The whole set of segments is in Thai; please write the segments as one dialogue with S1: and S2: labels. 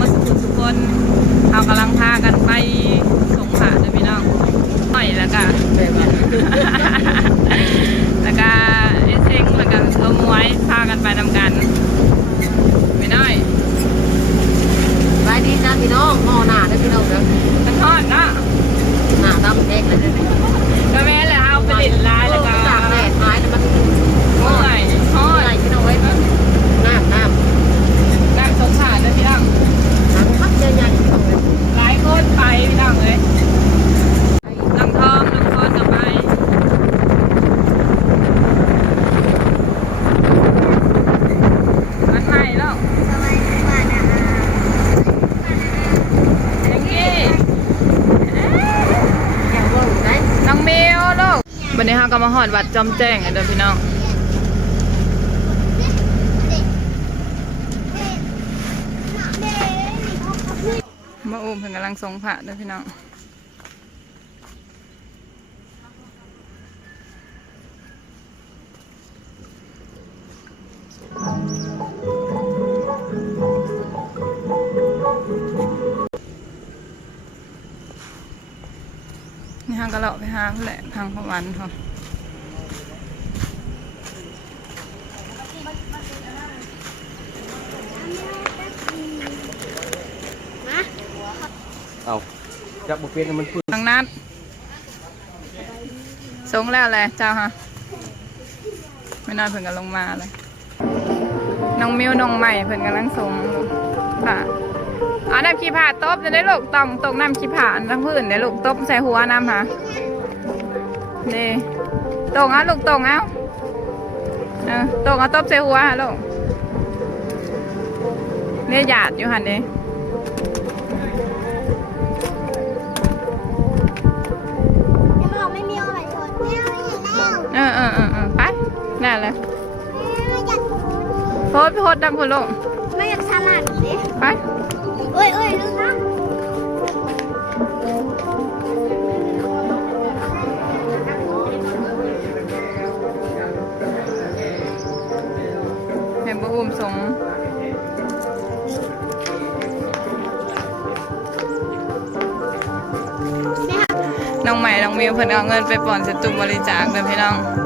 S1: มาสุขทุกคนเรากำลังพากันไปสงขลาเด้อพี่น้องหน่อยแล้วก็แล้วก็เอสเซ็งแล้วก็เอามวยพากันไปทำกันไม่น้อย
S2: ไปดีนะพี่น้องหม้อหน้าได้อพี่น้องเด้อ
S1: มันทอดเนาะ
S2: หน้าดำแดงเลยเด้อ
S1: ก็แม่นแหละเอาไปติดลายแล้วก็
S2: ตากแดดท้ายแล้วมัน
S1: เมื่อยทอด
S2: อะไรพี่น้องเว้ยน้ำน้ำ
S1: นั่งสงขลาเด้อพี่น้อง
S2: น้ำพักใหญ่ๆพี่น้องเว้ย
S1: หลายคนไปพี่น้องเลยน้ำทองน้ำทองกับไปมันใหม่แล้วยังกี้
S2: แก้วเบิ่งได้
S1: น้องเมลลูกวันนี้เราก็มาหอดวัดจอมแจ้งกันเด้อพี่น้องมาอุ้มเพิ่นกำลังทรงพระเด้อพี่น้องนี่ฮะก็เลาะไปหาแหละทางพระวันเขา
S3: เอาจับบุฟเฟ่ต์มันพื้น
S1: ทางนัดทรงแล้วแหละเจ้าฮะไม่น่าเพิ่นก็ลงมาเลย น้องมิวน้องใหม่เพิ่นกำลังทรงค่ะเอาน้ำขี้ผ่าตบจะได้ลูกตองตกน้ำขี้ผ่าทั้งพื้นเดี๋ยวลูกตบใส่หัวน้ำค่ะนี่ตรงเอาลูกตรงเอาเออตรงเอาตบใส่หัวฮะลูกเนี่ยหยาดอยู่หันเด้
S4: นั่
S1: นเลย
S4: ไม่อยาก
S1: โพสต์โพสต์ดังคุณลูก
S4: ไม่อยากสลัดเลย
S1: ไป
S4: เอ้ยเอ้ยลืมนะ
S1: แม่บุ้มสงน้องใหม่ น้องมิวเพิ่นเอาเงินไปป่อนสตุบริจาคเลยพี่น้องน้อง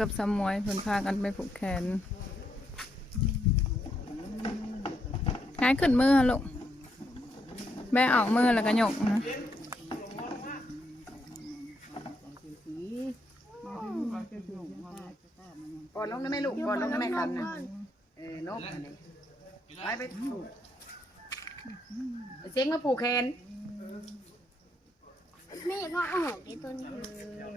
S1: กับสมวยเพิ่นพากันไปผูกแขนง่ายขึ้นมือฮะลูกแบะออกมือแล้วก็ยกนะ
S2: ก่อนน้องได้ไหมลูกก่อนน้องได้ไหมครับนะเออนกอันนี้ไปไปผูกไปเซ็งมาผูกแขน
S4: ไม่ก็ออกไอ้ตัวนี้น้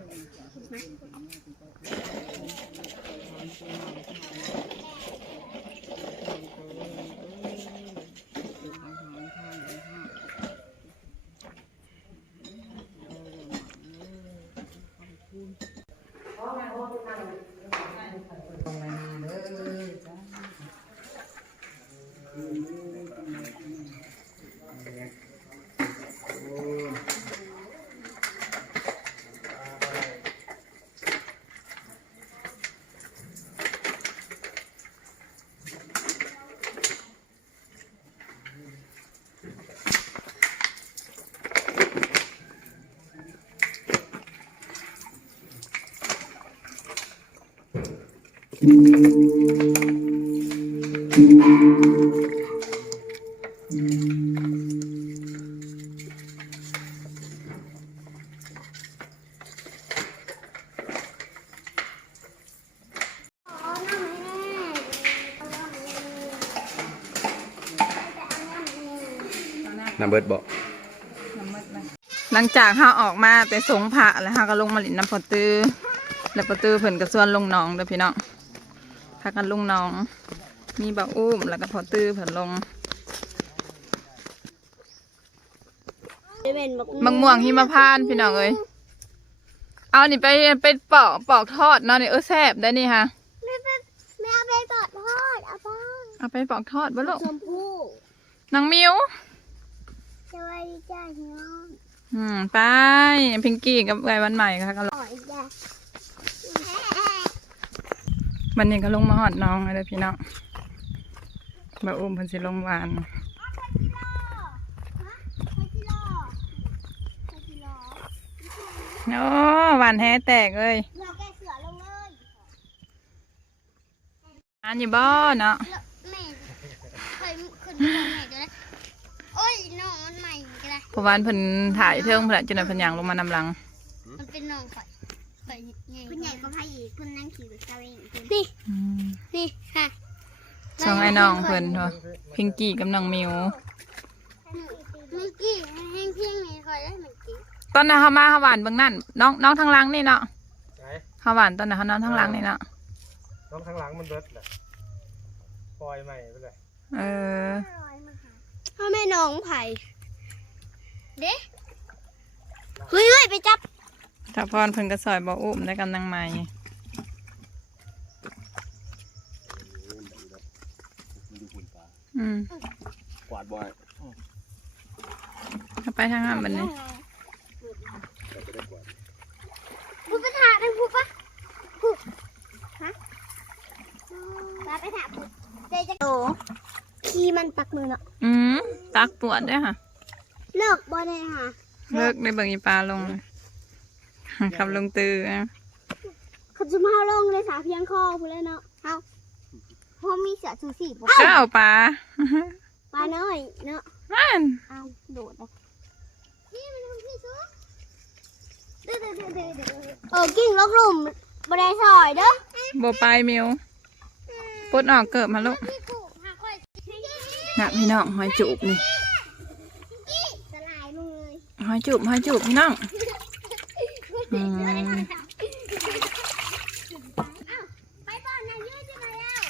S3: น้ำเบิดบอก
S1: หลังจากเขาออกมาไปสงพระแล้วเขาก็ลงมาหลินน้ำพอตือแล้วพอตือเพิ่นก็ส่วนลงหนองเด้อพี่น้อง พากันลงหนอง มีบ่าวอุ้มแล้วก็พอตือเพิ่นลง
S4: เป็นแบบ
S1: มะม่วงหิมพานต์พี่น้องเอ้ยเอานี่ไปไปปอกปอกทอดเนาะนี่เออแซ่บได้นี่ฮะ
S4: ไม่เป็นไม่เอาไปกอดทอดเอาไป
S1: เอาไปปอกทอดบ่ลูก
S4: ชมพู่
S1: นางมิว
S4: สวัสดีจ้าพี่น้อง
S1: นอืมไปพิงกี้กับไอ้วันใหม่ค่ะก็
S4: อ๋ออีกแล้ ว
S1: วันนี้ก็ลงมาหอดน้องเลยพี่น้องบ่าวอุ้มเพิ่นสิลงหวาน
S4: ไปกิโลไปกิโล
S1: โอ้หวานแฮแตกเลย
S4: เราแก้เสือลงเลย
S1: อันอยู่บ่เนาะ
S4: แล้วแม่เคยขึ้นมาแม่เดี๋ยวนะโอ้ยน้องมันใหม่ก็ได้
S1: เพราะวาอันเพิ่นถ่ายเทิงเพิ่นจนเพิ่นย่างลงมานำหลัง
S4: มันเป็นน้องข่อย ข่อยใหญ่คุณใหญ่ก็พายอีกคุณนั่งขี่รถเซาเองนี่
S1: อืม
S4: นี่ค่ะ
S1: สองไอ้น้องเพิ่นเนาะพิงกี้กับน้องมิว
S4: เมื่อกี้แห้งเพียงนี่ข่อยได้เหมือนกี้
S1: ตอนนั้นเขามาเขาหวานเบื้องนั่นน้องน้องทางหลังนี่เนาะ
S3: ไหน
S1: เขาหวานตอนนั้นเขานอนทางหลังนี่เนาะ
S3: น้องข้างหลังมันเบิดแหละปล่อยใหม่ไปเลย
S1: เออ
S4: พ่อแม่น้องไผ่เด้เฮ้ยเฮ้ยไปจับ
S1: ถ้าพรเพิ่นก็ซอยบ่อุ้มได้กำลังใหม่
S3: ดูคุณตา
S1: อืม
S3: กวาดบ่อย
S1: ถ้าไปทางนั้นบัดนี้
S4: พูดไปถามได้พูดปะพูดฮะมาไปถามพูดเจจะโตขี้มันปักมือเนาะ
S1: อืมตักปวดเด้วยค่ะ
S4: เลิกบ่ได้ค่ะ
S1: เลิกได้เบิ่งอีปลาลงเลย ขับลงตืออะ
S4: เขาจะมาเอาลงเลยสาเพียงคอพูดเลยเนาะเอาพอมีเสือชูสีบ่
S1: ก็เอาปลา
S4: ปลาน้อยเนาะ
S1: อัน
S4: เอาโดดเลยนี่มันทำพี่ซุเด้อเด้อเด้อเด้อเด้อเออกิ้งลกหลุมบ่ได้ซอยเด้อ
S1: บ่ไปมิวปลดออกเกิดมาลูก
S4: พี่กูหาค่อย
S1: น่ะพี่น้องหอยจูบนี่
S4: สลายมึงเลย
S1: หอยจูบหอยจูบพี่น้อง อืม
S4: ไปบ้านนายยืดจะมาแล้ว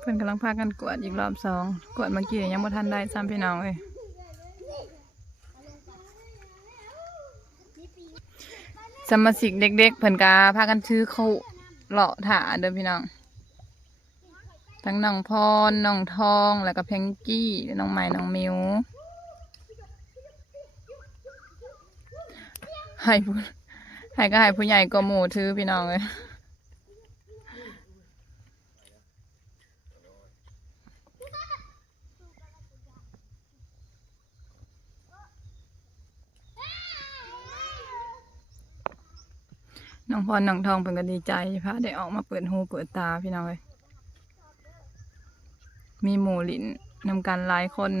S1: เพิ่นกำลังพากันกวดอีกรอบสองกวดเมื่อกี้ยังบ่ทันได้ซ้ำพี่น้องเลยสมาชิกเด็กๆเพิ่นกาพากันซื้อเขาว เลาะถาเด้อพี่น้อง ทั้งน้องพรน้องทอง แล้วก็เพงกี้น้องใหม่น้องมิวให้ผู้ให้ก็ให้ผู้ใหญ่ก็หมูถือพี่น้องเลย น้อง พรน้องทองเป็นก็ดีใจพระได้ออกมาเปิดหูเปิดตาพี่น้องเลยมีหมูหลินนำกันหลายคน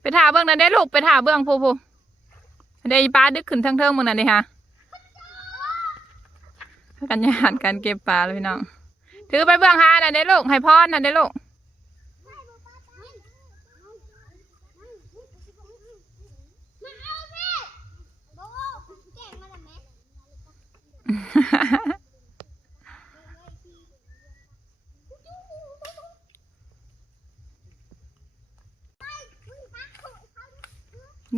S1: ไปถ่าเบื้องนั้นได้ลูกไปถ่าเบื้องผู้ผู้ได้ปลาดึกขึ้นทั้งเทิงเมืองนั้นเลยฮะพากันยานการเก็บปลาเลยพี่น้อง ถือไปเบื้องหาน่ะได้ลูกให้พรน่ะได้ลูก
S4: มาเอาพี่โบเก่งมาแล้วไหม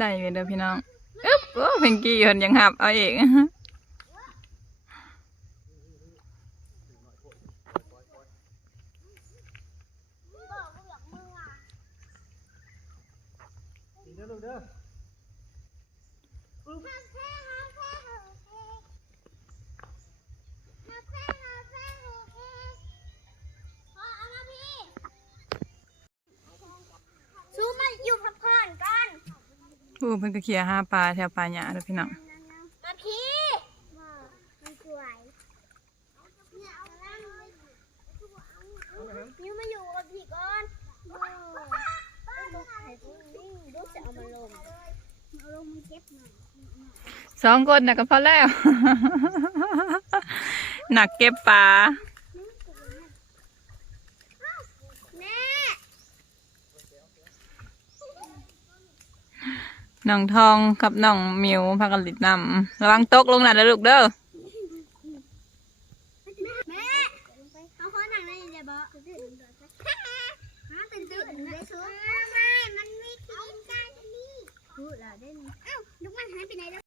S1: ได้เลยเด้อพี่น้องอึ๊บโอ้เพงกี้เหินยังหับเอาเอง
S3: กินเด้อลูกเด้อ
S4: ซูมาอยู่พักผ่อนก่อน
S1: ผู้เพิ่นก็เขียห้าปลาแถวปลาหยาเด้อพี่น้อง
S4: มาพี่มันสวยนิ้วมาอยู่กับพี่ก่อนลูกจะเอามาลงเอาลงมาเก็บหน่อย
S1: สองคนนะก็พอแล้ว หนักเก็บปลา
S4: แม่
S1: น้องทองกับน้องมิวพากันลิดน้ำระวังตกลงน่ะเด้อลูกเด้อ
S4: แม่เอาข้อหนังได้ยังไงบ่ตื่นตื่นตื่นตื่นตื่นไม่ซื้อไม่มันไม่กินกันนี่ได้นี่เอ้าลูกมันหายไปไหนแล้ว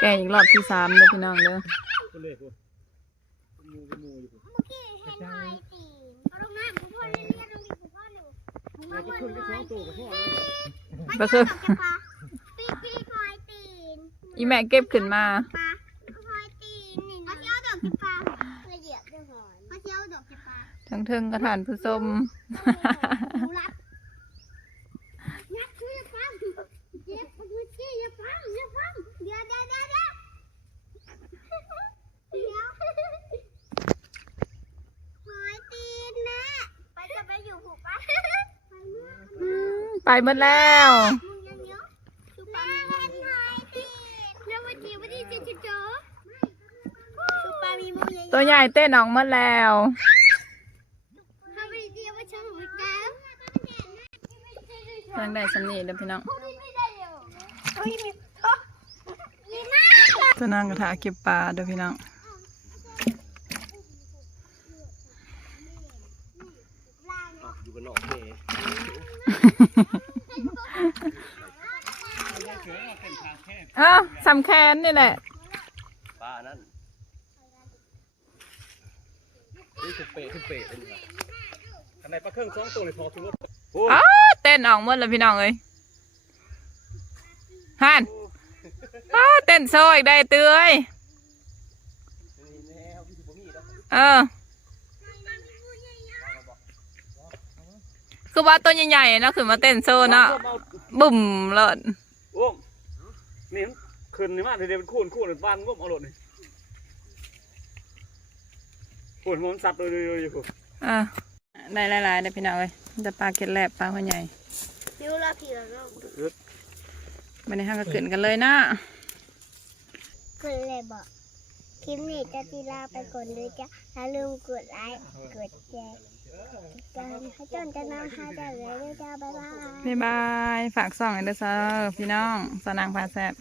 S1: แกอีกรอบที่สามเด้อพี่น้องเด้อ
S3: ก็เลยพวกมูเป็นมูอยู่
S4: เมื่อกี้เห็นหอยตีนเอาลงน้ำคุณพ่อ อี
S1: แม่เก็บขึ้นมา
S4: ปลาหอยตีนนี่เขาเที่ยวดอกกิปลาละเอียดด้วยหอยเขาเที่ยวดอกกิปลา
S1: ทั้งเทิงกระถานผู้ชม
S4: ดูรับนักช่วยฟังเจ็บมือจี้อย่าฟังอย่าฟังเดี๋ยวเดี๋ยวเดี๋ยวเดี๋ยวเดี๋ยวหอยตีนนะไปจะไปอยู่ผูกปะไปเมื่อ
S1: ไปหมดแล้ว ตัวใหญ่เต้นออกหมดแล้ว
S4: ถ้าไม่ดีว่าฉันหัวแก้ว
S1: เพิ่งได้สำนีเด้อพี่น้อง
S4: พูดไม่ได้เร็วเฮ้ยมีมีมาก
S1: จะนั่งกระถาเก็บปลาเด้อพี่น้อง
S3: อยู่กันนอกเม
S1: เอ้าสำแคนนี่แหละ
S3: ป้านั่นนี่คือเปะคือเปะเป็นแบบอันไหนปลาเครื่องสองตัวเลยพอถือว่าโอ้
S1: อ้าวเต้นออกหมดแล้วพี่น้องเอ้ยฮันอ้าวเต้นโซ่อีกได้เตื้อยเออ คือว่าตัวใหญ่ๆเนาะคือมาเต้นโซ่เนาะบุ่มเลย
S3: โอ้ นี่มันขึ้นนี่มากเดี๋ยวมันคูนคูนบ้านง้มเอาหลดนี่คูนมันสับเลยเลยอยู่
S1: เออได้หลายๆได้อพี่น้องเอ้ยจะปลาเก็ดแลบปลาหัวใหญ่
S4: นิ้วละผีละน้อง
S1: ไม่ได้ห้างก็ขึ้นกันเลยนะ
S4: กดเลยบอกคลิปนี้จะตีลาไปก่อนเลยจ้ะอย่าลืมกดไลค์กดแชร์ ติดตามให้จนจะนำหาได้เลยด้วยจ้าบ๊ายบาย
S1: บ๊ายบาย ฝากส่องอันเดอร์เซอร์พี่น้องสนางพาแซบ